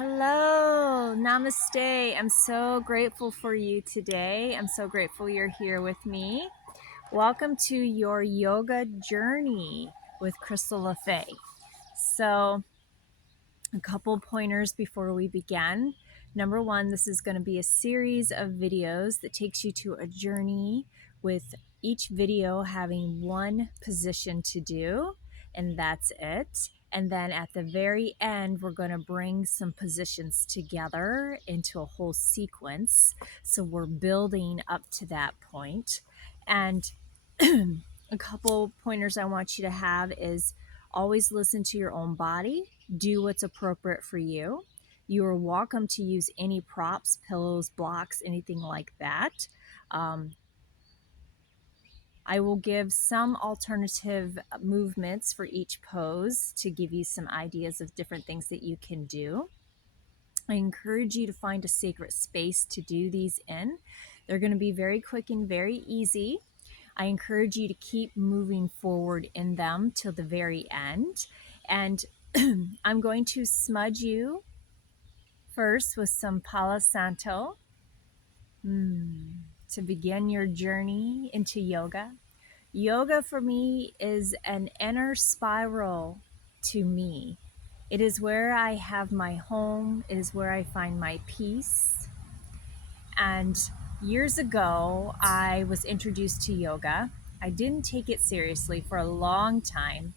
Hello, namaste. I'm so grateful for you today. I'm so grateful you're here with me. Welcome to your yoga journey with Crystal LaFay. So, a couple pointers before we begin. Number one, this is going to be a series of videos that takes you to a journey with each video having one position to do, and that's it. And then at the very end, we're going to bring some positions together into a whole sequence. So we're building up to that point. And a couple pointers I want you to have is always listen to your own body, do what's appropriate for you. You are welcome to use any props, pillows, blocks, anything like that. I will give some alternative movements for each pose to give you some ideas of different things that you can do. I encourage you to find a sacred space to do these in. They're going to be very quick and very easy. I encourage you to keep moving forward in them till the very end. And I'm going to smudge you first with some Palo Santo to begin your journey into yoga. Yoga for me is an inner spiral to me. It is where I have my home. It is where I find my peace. And years ago, I was introduced to yoga. I didn't take it seriously for a long time,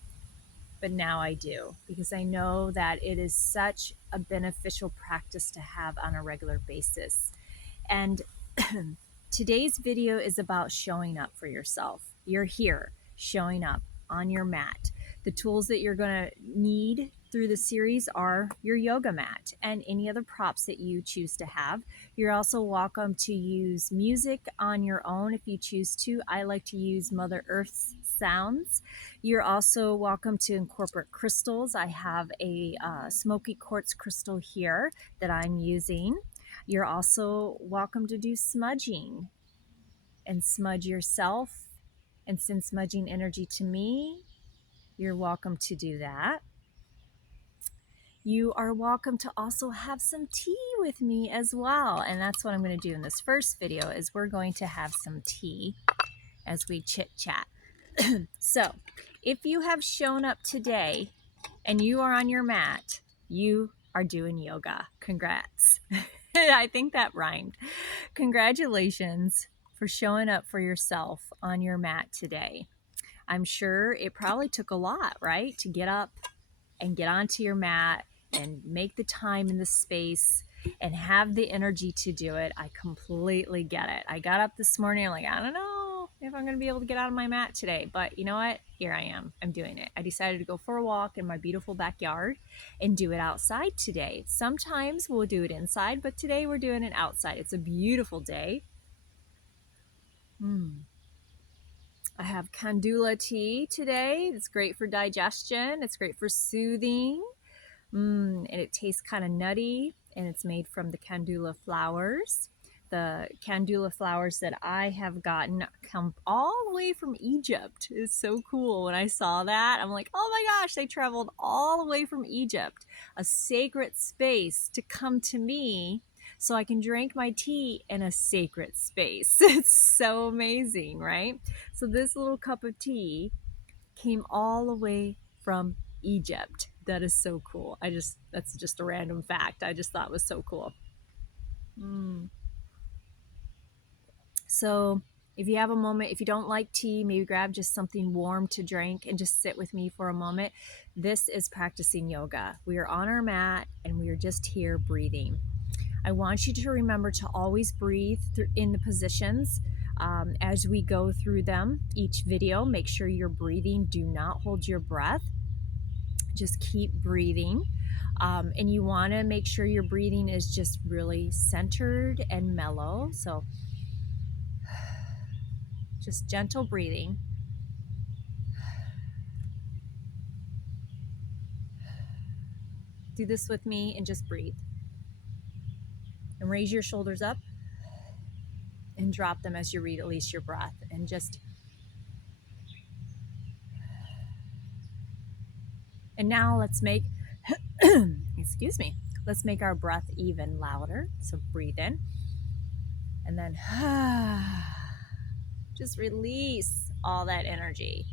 but now I do because I know that it is such a beneficial practice to have on a regular basis. And today's video is about showing up for yourself. You're here, showing up on your mat. The tools that you're going to need through the series are your yoga mat and any other props that you choose to have. You're also welcome to use music on your own if you choose to. I like to use Mother Earth's sounds. You're also welcome to incorporate crystals. I have a smoky quartz crystal here that I'm using. You're also welcome to do smudging and smudge yourself and send smudging energy to me. You're welcome to do that. You are welcome to also have some tea with me as well. And that's what I'm going to do in this first video is we're going to have some tea as we chit chat. So if you have shown up today and you are on your mat, you are doing yoga. Congrats. I think that rhymed. Congratulations for showing up for yourself on your mat today. I'm sure it probably took a lot, right? To get up and get onto your mat and make the time in the space and have the energy to do it. I completely get it. I got up this morning, I'm like, I don't know if I'm going to be able to get out of my mat today, but you know what? Here I am. I'm doing it. I decided to go for a walk in my beautiful backyard and do it outside today. Sometimes we'll do it inside, but today we're doing it outside. It's a beautiful day. I have Kandula tea today. It's great for digestion. It's great for soothing. And it tastes kind of nutty, and it's made from the Kandula flowers. The Kandula flowers that I have gotten come all the way from Egypt. It's so cool. When I saw that, I'm like, oh my gosh, they traveled all the way from Egypt, a sacred space to come to me so I can drink my tea in a sacred space. It's so amazing, right? So this little cup of tea came all the way from Egypt. That is so cool. That's just a random fact. I just thought was so cool. So if you have a moment, if you don't like tea, maybe grab just something warm to drink and just sit with me for a moment. This is practicing yoga. We are on our mat and we are just here breathing. I want you to remember to always breathe in the positions as we go through them. Each video, make sure you're breathing. Do not hold your breath. Just keep breathing. And you want to make sure your breathing is just really centered and mellow. So just gentle breathing. Do this with me and just breathe. And raise your shoulders up and drop them as you release your breath. And just, and now let's make, excuse me, Let's make our breath even louder. So breathe in and then just release all that energy.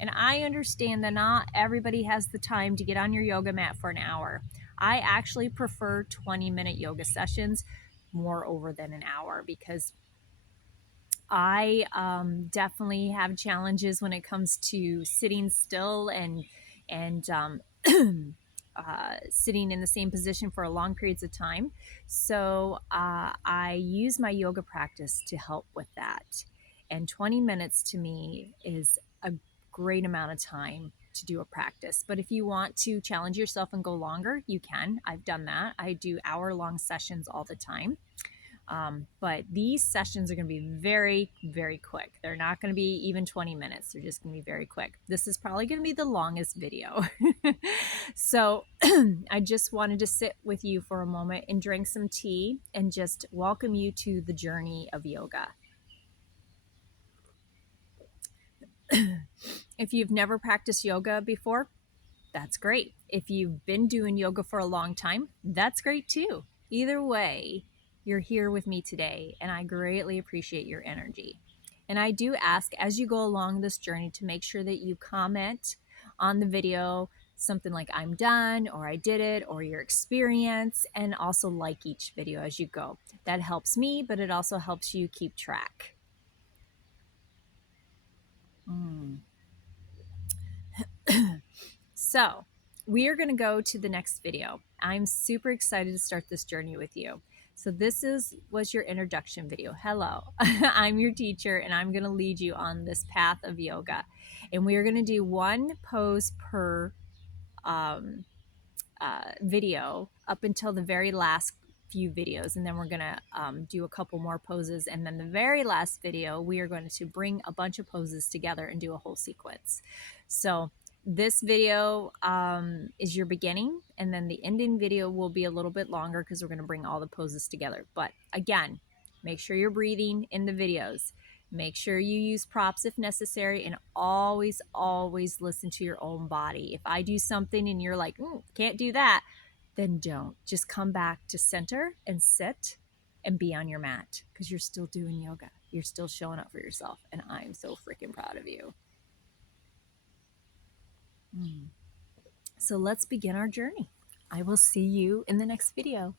And I understand that not everybody has the time to get on your yoga mat for an hour. I actually prefer 20-minute yoga sessions more over than an hour because I definitely have challenges when it comes to sitting still and sitting in the same position for long periods of time. So I use my yoga practice to help with that. And 20 minutes to me is a great amount of time to do a practice. But if you want to challenge yourself and go longer, you can. I've done that. I do hour-long sessions all the time. But these sessions are going to be very, very quick. They're not going to be even 20 minutes. They're just going to be very quick. This is probably going to be the longest video. So I just wanted to sit with you for a moment and drink some tea and just welcome you to the journey of yoga. If you've never practiced yoga before, that's great. If you've been doing yoga for a long time, that's great too. Either way, you're here with me today, and I greatly appreciate your energy. And I do ask as you go along this journey to make sure that you comment on the video something like I'm done, or I did it, or your experience, and also like each video as you go. That helps me, but it also helps you keep track. So we are going to go to the next video. I'm super excited to start this journey with you. So this was your introduction video. Hello, I'm your teacher, and I'm going to lead you on this path of yoga. And we are going to do one pose per video up until the very last few videos, and then we're going to do a couple more poses, and then the very last video we are going to bring a bunch of poses together and do a whole sequence. So this video is your beginning, and then the ending video will be a little bit longer because we're going to bring all the poses together. But again, make sure you're breathing in the videos. Make sure you use props if necessary, and always, always listen to your own body. If I do something and you're like, can't do that, then don't. Just come back to center and sit and be on your mat because you're still doing yoga. You're still showing up for yourself, and I'm so freaking proud of you. So let's begin our journey. I will see you in the next video.